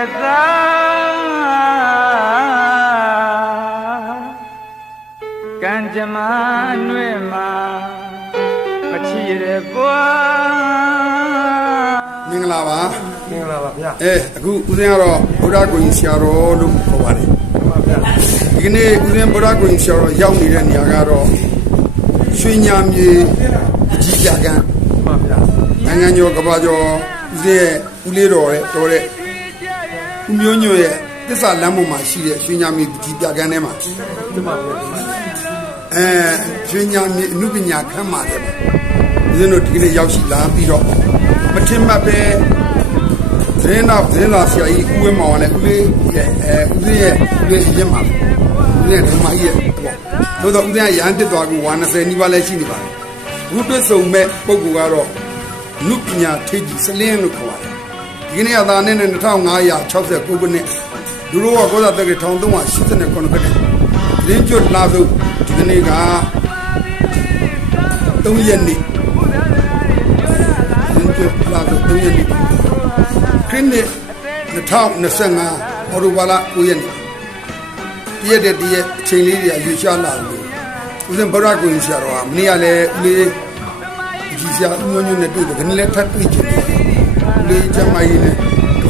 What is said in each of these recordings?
သာကံကြမ္မာအနှွေမှာမချီရပွားမင်္ဂလာပါမင်္ဂလာပါဗျာအဲအခုဦးဇင်းကတော့ဘုရားကိုကြီးဆရာတော်လို့ခေါ်ပါတယ်ပါဗျာဒီကနေ့ဦးဇင်းဗုဒ္ဓကိုရင်ဆရာတော်ရောက်နေတဲ့နေရာကတော့ရွှေညာမြေအကြီးပြကန်းပါဗျာနိုင်ငံကျော်ကဘာကျော်ဦးဇင်းရဲ့ဦးလေးတော်ရဲ့တော်တဲ့ ဦးမျိုးညွန့်ရဲ့တစ္ဆာလမ်းပေါ်မှာရှိတဲ့ရွှေညာမြေအကြီးပြကန်းထဲမှာဒီမှာဗျာအဲရွှေညာမြေအမှုပညာခမ်းပါတယ်ဦးဇင်းတို့ဒီကနေ့ရောက်ရှိလာပြီးတော့မထင်မှတ်ပဲသတင်းတော့သတင်းလာဆရာကြီးဦးဝင်းမောင်နဲ့ဦးလေးရဲ့အဲဦးဇင်းရဲ့ဦးလေးရင်မှာဦးလေးဓမ္မကြီးရဲ့ပေါ့သို့တော့ဦးဇင်းကရဟန်းတက်သွားကူ120နီးပါးလည်းရှိနေပါတယ်ဘုဒ္ဓဆုံမဲ့ပုဂ္ဂိုလ်ကတော့နုပညာထေကြီးစလင်းလို့ခေါ်ပါတယ် ဒီကနေ့ကသာနဲ့2569ခုနှစ်ဒူရောကကောသာတက္က1389ခုနှစ်ရင်းကျွတ်လာစုဒီကနေ့က3ရက်နေ့ရင်းကျွတ်လာစု3ရက်နေ့ခရစ်နှစ်2025အော်တိုဘာလ9ရက်နေ့တရက်တည်းတရက်အချိန်လေးတွေရွေးရှားလာလို့ဦးဇင်းဗရကွင်ဆရာတော်ကမနေ့ကလည်းဦးလေးဒီဆရာဦးမျိုးညွန့်နဲ့တွေ့တယ်ခဏလည်းထပ်တွေ့ချင်တယ်ဦး လေးကျမကြီးနဲ့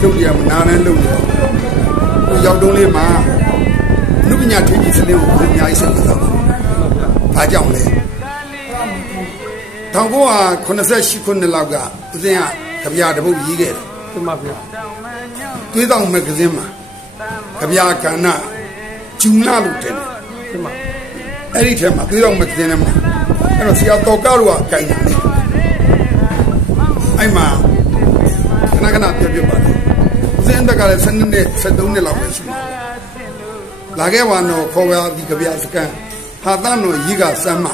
လုပ်ရမနာနဲ့လုပ်တော့ကိုရောက်တုံးလေးမှာနုပညာထေကြီးစလင်းကိုအများကြီးစိတ်ဝင်စားပါဘာကြောင့်လဲ1988ခုနှစ်လောက်ကဦးဇင်းကကြပြတပုတ်ရေးခဲ့တယ်ဒီမှာဗျာသွေးတောင်မဂ္ဂဇင်းမှာကြပြကဏ္ဍဂျူနာလို့တင်တယ်ဒီမှာအဲ့ဒီထဲမှာသွေးတောင်မဂ္ဂဇင်းထဲမှာအဲ့တော့ဆရာတော်ကားတို့ကကြိုင်တယ်လေအဲ့မှာခ ဏခဏပြောပြပါတယ်ဦးဇင်းတက်ကလည်း7နှစ်73နှစ်လောက်ပဲရှိမှာလာခဲ့ပါတော့ခေါ်ပါဒီကြပြစကန်ဟာတန်တော်ကြီးကစမ်းမ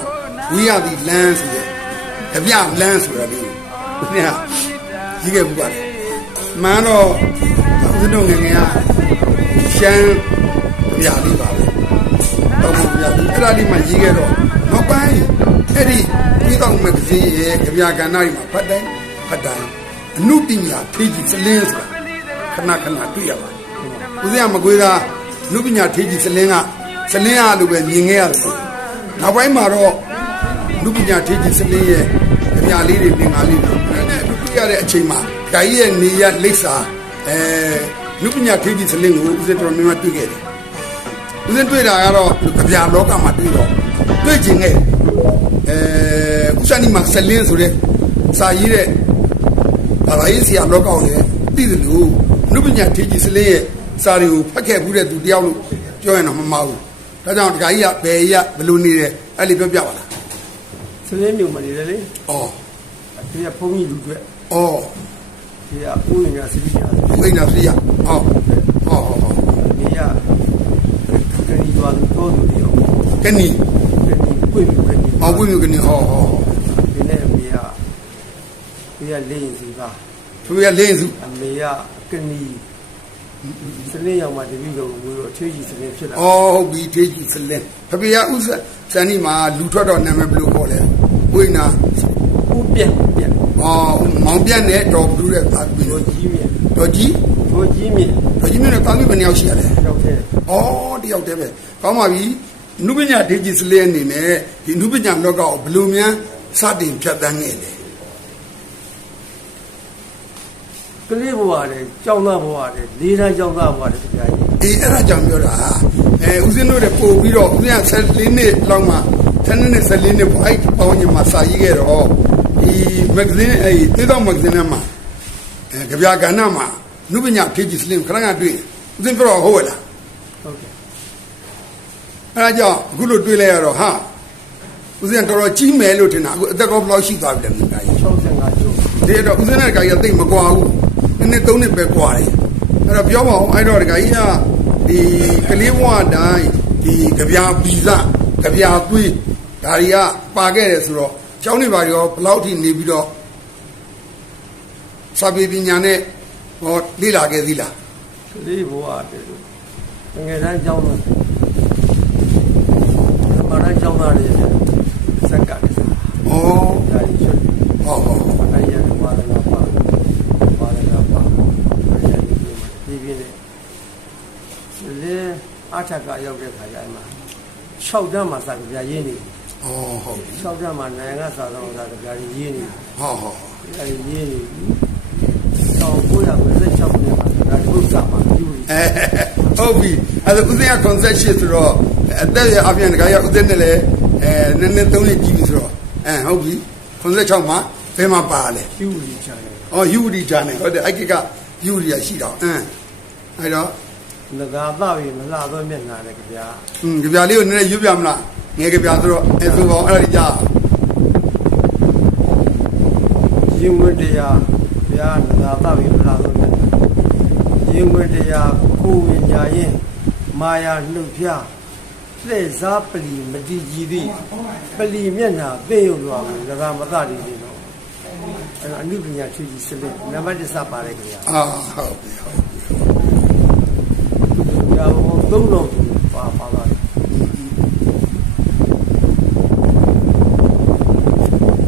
ဝိရသည်လမ်းဆိုတဲ့ကြပြလမ်းဆိုတာလေးကိုဦးဇင်းကကြီးခဲ့ဘူးပါတယ်မှန်တော့ဦးဇင်းတို့ငယ်ငယ်ကရှမ်းကြပြလေးပါပဲတော့မပြဘူးအဲ့ဒါလေးမှရေးခဲ့တော့နောက်ပိုင်းအဲ့ဒီပြီးတော့မဂ္ဂဇင်းရဲ့ကြပြကဏ္ဍကြီးမှာဖတ်တိုင်းဖတ်တိုင်း အနုပညာထေကြီးစလင်းဆိုတာခဏခဏတွေ့ရပါတယ်ဦးဇင်းကမကွေးသားအနုပညာထေကြီးစလင်းကစလင်းရလို့ပဲမြင်ခဲ့ရတယ်နောက်ပိုင်းမှာတော့အနုပညာထေကြီးစလင်းရဲ့ကြပြလေးတွေပင်ကားလေးတွေတွေ့ရတဲ့အချိန်မှာဓာကြီးရဲ့နေရလိပ်စာအဲအနုပညာထေကြီးစလင်းကိုဦးဇင်းတော်များများတွေ့ခဲ့တယ်ဦးဇင်းတွေ့တာကတော့ကြပြလောကမှာတွေ့တော့တွေ့ခြင်းနဲ့အဲဥစ္စာနီမှာဆလင်းဆိုတဲ့စာရေးတဲ့ ဘာသာရေးဆရာလောကကိုလည်းသိတယ်လို့နုပညာထေကြီးဆလင်းရဲ့စာတွေကိုဖတ်ခဲ့ဘူးတဲ့သူတယောက်လို့ပြောရင်တော့မမှားဘူးဒါကြောင့်ဒကာကြီးကဘယ်ရဘယ်လိုနေတယ်အဲ့ဒီပြောပြပါလားစလင်းမြို့မှာနေတယ်လေဩဒီကဘုန်းကြီးလူတွေဩဒီကဦးငါစီရီယာဝိညာဉ်စရိယဟောဟောဟောဟောနေရကနီရွာလူတော်သူတွေရောကနီကနီပွင့်ပွင့်ဟောဝိညာဉ်ကနီဟောဟောဒီနေ့အမေက ဒီကလေးရင်စီပါသူရလင်းစုအမေကကနီစလင်းရောက်မှတပည့်တော်ကိုလို့အချွေးကြီးစလင်းဖြစ်လာဩဟုတ်ပြီထေကြီးဆလင်းဖဖေရဥစ္စာစံဒီမှာလူထွက်တော့နာမည်ဘယ်လိုခေါ်လဲဝိညာဉ်ဦးပြက်ပြက်အော်မောင်ပြတ်နဲ့တော်ဘူးတဲ့သာပြီးတို့တော့ကြီးမြက်တော်ကြီးတို့ကြီးမြက်တော်ကြီးနဲ့တာမီးဘယ်နှစ်ယောက်ရှိရလဲရောက်တဲ့။အော်တယောက်တည်းပဲ။ကောင်းပါပြီ။နုပညာဒေဂျစ်စလေးအနေနဲ့ဒီနုပညာလောကကိုဘယ်လိုများစတင်ဖြတ်တန်းခဲ့လဲ ကလေးဘဝတဲ့ကြောင်းသားဘဝတဲ့လေးတန်းကြောင်းသားဘဝတဲ့တရားကြီးအေးအဲ့ဒါကြောင့်ပြောတာအဲဦးဇင်းတို့တွေပို့ပြီးတော့ဦးဇင်းက14နှစ်လောက်မှ10နှစ်နဲ့14နှစ်ပေါ့အဲ့ပေါင်းညမှာစာရေးခဲ့တော့ဒီမဂ္ဂဇင်းအဲ့ဒီသေးတော့မဂ္ဂဇင်းထဲမှာအဲကြပြကဏ္ဍမှာနုပညာထေကြီးစလင်ခဏခဏတွေ့ဦးဇင်းပြောတော့ဟုတ်ရဲ့လားဟုတ်ကဲ့အဲ့ဒါကြောင့်အခုလို့တွေ့လဲရတော့ဟာဦးဇင်းကတော်တော်ကြီးမယ်လို့ထင်တာအခုအသက်ကောဘယ်လောက်ရှိသွားပြီလဲမသိဘူး65ကျော်ဒီတော့ဦးဇင်းနဲ့ဒကာကြီးကသိပ်မကွာဘူး နည်းနည်းသုံးနှစ်ပဲကွာတယ်အဲ့တော့ပြောပါအောင်အဲ့တော့ဒကာကြီးကဒီကလေးဘဝတိုင်းဒီကြပြာပီစကြပြာသွေးဒါတွေကပါခဲ့တယ်ဆိုတော့ကျောင်းနေပါရောဘယ်လောက်ထိနေပြီးတော့စာပေပညာနဲ့ဟောလေ့လာခဲ့သီးလားကလေးဘဝတဲ့ငယ်တန်းကြောင်းသားမတန်းကြောင်းသားတွေစက်ကတယ်ဩဒါကြီးရွှတ်ဟောဟောဟောအဲ့ရဝါဒနာပါဝါဒနာပါအဲ့ရဒီပြင်း နေလေအထက်ကရောက်တဲ့ခါကျရင်မှာ6တန်းမှာစကပြရင်းနေဩဟုတ်ပြီ6တန်းမှာနိုင်ငံကစားတော့စကပြရင်းနေဟောဟောအဲ့ဒီရင်းနေတော့ကိုရ56ခုနှစ်မှာဒါထုတ်စားမှာယူနေအဲဟုတ်ပြီအဲ့ဒါဦးဇင်းက concept ရှိဆိုတော့အသက်ရအပြင်ဒကာကြီးကဦးဇင်းနဲ့လည်းအဲနည်းနည်းသုံးနှစ်ကြီးပြီဆိုတော့အဲဟုတ်ပြီ96မှာဘယ်မှာပါလဲယူနေချတယ်။အော်ယူရီဂျာနဲ့ဟုတ်တယ်အဲ့ကိကယူရီရရှိတော့အင်းအဲ့တော့ ငကာသပြီမလှတော့မျက်နှာနဲ့ကြပြာอืมကြပြလေးကိုနည်းနည်းယူပြမလားငယ်ကြပြဆိုတော့အဲ့ဆိုတော့အဲ့ဒါကြီးကြာရင်ဝင်တရားဗျာငကာသပြီမလှတော့မျက်နှာရင်ဝင်တရားကိုယ်ဝင်ညာရင်မာယာနှုတ်ဖျားလှည့်စားပလီမတိကြီးသည်ပလီမျက်နှာသိရုံတော့ငကာမသတိနေတော့အဲ့တော့အနုပညာချွေကြီးစလိနံပါတ်1စပါတယ်ခင်ဗျာအာဟုတ်ပြီဟုတ်ပြီ ဗျာဘုံသုံးလုံးပါပါပါ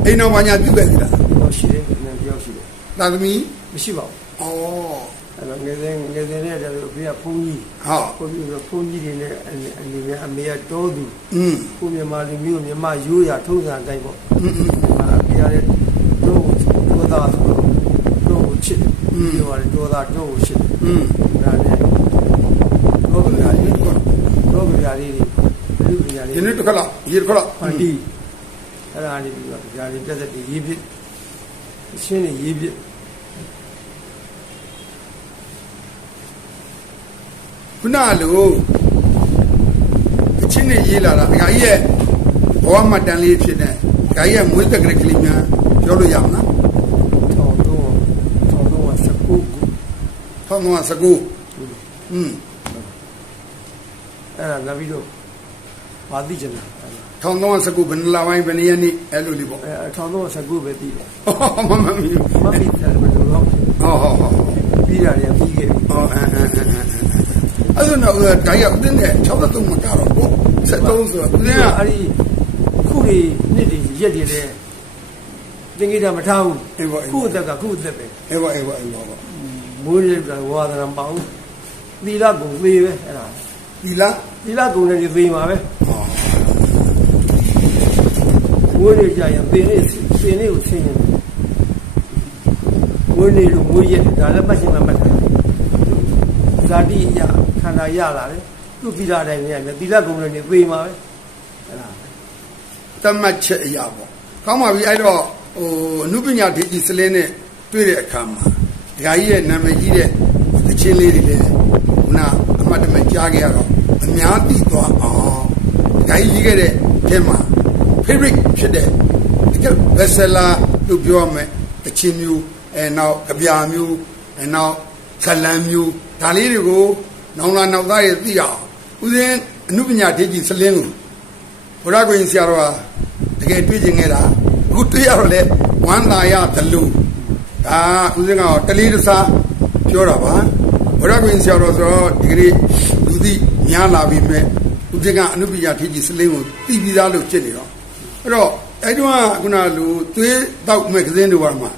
အိမ်တော်ဘာညာပြုခဲ့သလား တော့ရှိတယ်နည်းပြောရှိတယ် သာသမီ မရှိပါဘူး ဩ အဲ့တော့ငယ်စဉ်ငယ်စဉ်နဲ့တည်းအဖေကဖုန်းကြီး ဟာ ဘုန်းကြီးကဘုန်းကြီးတွေနဲ့အနေအနေနဲ့အမေကတောသူ อืม ကိုမြန်မာလူမျိုးမြန်မာရိုးရာထုံးစံအတိုင်းပေါ့ อืมอืม အဖေကလည်းတော့ဒေါသဆိုတော့တော့ချစ်တယ်ပြောရတယ်ဒေါသတော့ချစ်တယ် อืม ဒါနဲ့ လေးဒီနေ့တစ်ခါလားရေတစ်ခါလားဖန်တီးအဲ့ဒါလေးပြီးတော့ကြရာလေးပြက်သက်တည်ရေးဖြစ်အရှင်းနေရေးဖြစ်ခုနလိုအချင်းနဲ့ရေးလာတာဒကာကြီးရဲ့ဘဝမှတ်တမ်းလေးဖြစ်တဲ့ဒကာကြီးရဲ့မွေးတက်ကလေးကလေးများပြောလို့ရမလားထောင်တော့ထောင်တော့စကူကူ1919อืมအဲ့ဒါလာပြီးတော့ ဘာသိချင်တာအဲ့ဒါ1319ဘယ်နှလပိုင်းဘယ်နှစ်ရက်နေ့အဲ့လိုလေးပေါ့အဲထောင်တော့စကူပဲသိတယ်မမမီမမီတယ်ဘယ်လိုတော့ဟောဟောဟောပြီးတာတွေပြီးခဲ့ပြီဟောအဲအဲအဲအဲအဲ့ဒါတော့ဒါရဦးတင်တဲ့63မကတော့ဘု73ဆိုတော့ဦးတင်ကအဲ့ဒီခုတွေနှစ်တွေရက်တွေလဲတင်ကြီးတာမထားဘူးအေးပေါ့အေးခုပေါ့အသက်ကခုအသက်ပဲအေးပေါ့အေးပေါ့အေးပေါ့မိုးရတဲ့ဝါဒနာပေါင်းသီလကုံသေးပဲအဲ့ဒါဒီလားသီလကုံနဲ့ဒီသေးမှာပဲ ဟော ဝိုးနေကြရင်သေနေသေနေကိုဆင်းနေတယ်ဝိုးနေလို့ဝိုးရက်ဒါလည်းမှတ်ရှင်းမှမှတ်တယ်ဇာတိရခန္ဓာရလာတယ်သူသီလတိုင်းနဲ့သီလကုံနဲ့သေမှာပဲအဲ့ဒါတတ်မှတ်ချက်အရာပေါ့ကောင်းပါပြီအဲ့တော့ဟိုအနုပညာဒေကြီးစလင်းနဲ့တွေ့တဲ့အခါမှာဒကာကြီးရဲ့နာမည်ကြီးတဲ့တချင်းလေးတွေလည်းခုနအမှတ်တမဲ့ကြားခဲ့ရတော့အများသိသွားအောင်ဒကာကြီးရေးခဲ့တဲ့အဲမှာ favorite ဖြစ်တဲ့တကယ် bestseller လို့ပြောရမယ်တချင်းမျိုးအဲနောက်ကြပြာမျိုးအဲနောက်ဇလံမျိုးဒါလေးတွေကိုနောင်လာနောက်သားတွေသိအောင်ဦးဇင်းအနုပညာဒေကြီးစလင်းကိုဘုရားကိုရင်ဆရာတော်ဟာတကယ်တွေ့ကျင်ခဲ့တာအခုတွေ့ရတော့လေဝမ်းသာရသလူဒါဦးစင်းကတော့တလေးတစားပြောတာပါဘုရားကိုရင်ဆရာတော်ဆိုတော့ဒီကနေ့လူသိများလာပြီမဲ့ဦးစင်းကအနုပညာထေကြီးစလင်းကိုတည်ပြီးသားလို့ဖြစ်နေတော့ အဲ့တော့အဲ့ဒီကခုနလူသွေးတောက်မဲ့ကစင်းတို့ကမှ